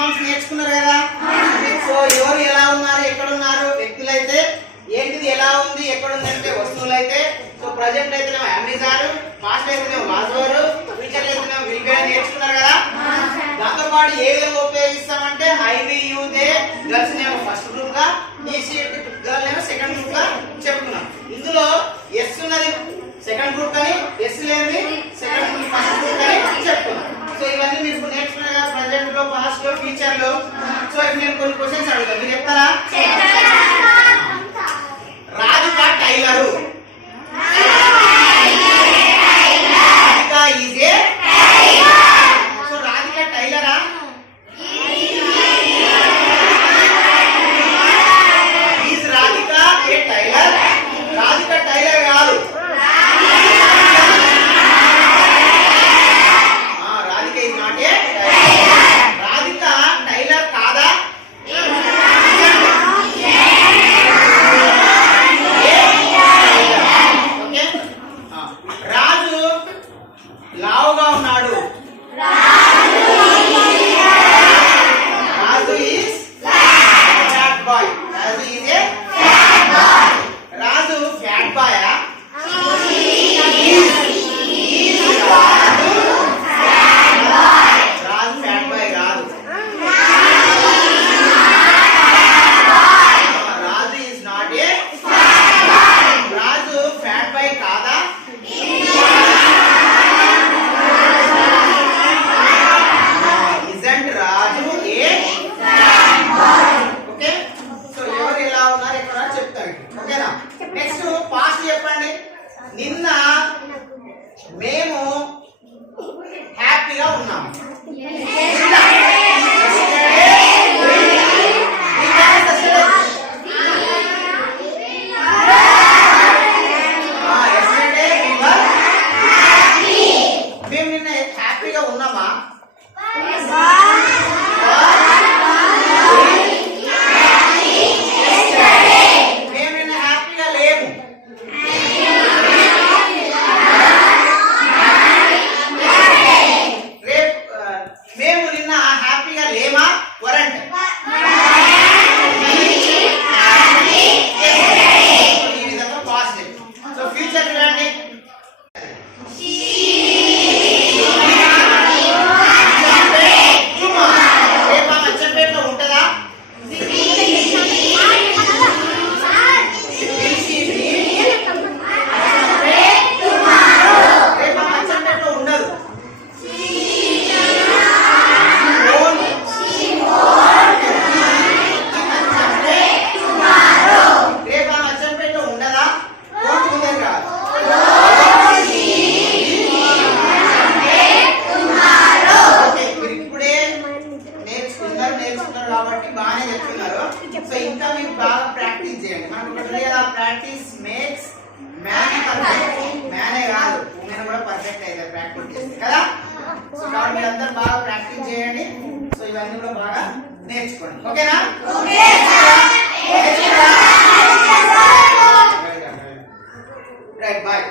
ఫార్మ్స్ నేర్చుకున్నారు కదా. సో ఎవరు ఎలా ఉన్నారు, ఎక్కడ ఉన్నారు, వ్యక్తులైతే ఏంటిది ఎలా ఉంది, ఎక్కడ ఉంది అంటే వస్తువులు అయితే. సో ప్రజెంట్ అయితేనేమో అమెజాన్, పాస్ట్ అయితేనేమో వాజ్వర్, ఫ్యూచర్ అయితేనేమో విల్ బి అని నేర్చుకున్నారు కదా. దాంతో పాటు ఏ విధంగా ఉపయోగిస్తామంటే I we you they girls నేమో ఫస్ట్ గ్రూప్ గా, ఈసీ గర్ల్ నేమో సెకండ్ గ్రూప్ గా చెప్పుకున్నాం. ఇందులో ఎస్ ఉన్నది సెకండ్ గ్రూప్ అని, ఎస్ లేనిది సెకండ్ గ్రూప్ ఫస్ట్ గ్రూప్ అని చెప్పుకున్నాం. సో ఇవన్నీ మీరు నేర్చుకున్నారు కదా ప్రెజెంట్ లో, పాస్ట్ లో, ఫ్యూచర్ లో. సో ఇప్పుడు నేను కొన్ని క్వశ్చన్స్ అడుగుతాను, మీరు చెప్తారా? Radhika tailor. Radhika is a tailor. So Radhika టైలరా? Is Radhika a tailor? Radhika tailor కాదు. Radhika is not a tailor. Radhika tailor కాదా? రాజు లావుగా ఉన్నాడు. Raju is fat boy. Raju is a fat boy. Raju fat boy. Raju fat boy కాదు. Raju is not a Raju fat boy కాదా? Isn't Raju a okay. So ఎవరు ఎలా ఉన్నారు, ఎక్కడ చెప్తారు, ఓకేనా? నెక్స్ట్ పాస్ట్ చెప్పండి. నిన్న మేము హ్యాపీగా ఉన్నాము. మేము నిన్న హ్యాపీగా ఉన్నామా? మేము నిన్న హ్యాపీగా లేము. మేము నిన్న హ్యాపీగా లేమా? వరంట్. ఈ విధంగా పాజిటివ్. సో ఫ్యూచర్ చూడండి. రేపు అచ్చంపేటలో ఉంటుందా? రేపు అచ్చంపేటలో ఉండదు. రేపు అచ్చంపేటలో ఉండదా? ఉందని రాదు. ఓకే, మీరు ఇప్పుడే నేర్చుకున్నారు కాబట్టి బాగానే చెప్తున్నారు. సో ఇంకా మీరు బాగా ప్రాక్టీస్ చేయండి. మనకు ఒకటి కదా, ప్రాక్టీస్ మేక్స్ మ్యాన్ పర్ఫెక్ట్. మ్యానే కాదు, ఉమెన్ కూడా పర్ఫెక్ట్ అయితే ప్రాక్టీస్ చేస్తే కదా. సో కాబట్టి మీరు అందరూ బాగా ప్రాక్టీస్ చేయండి. సో ఇవన్నీ కూడా బాగా నేర్చుకోండి, ఓకేనా? Right, bye.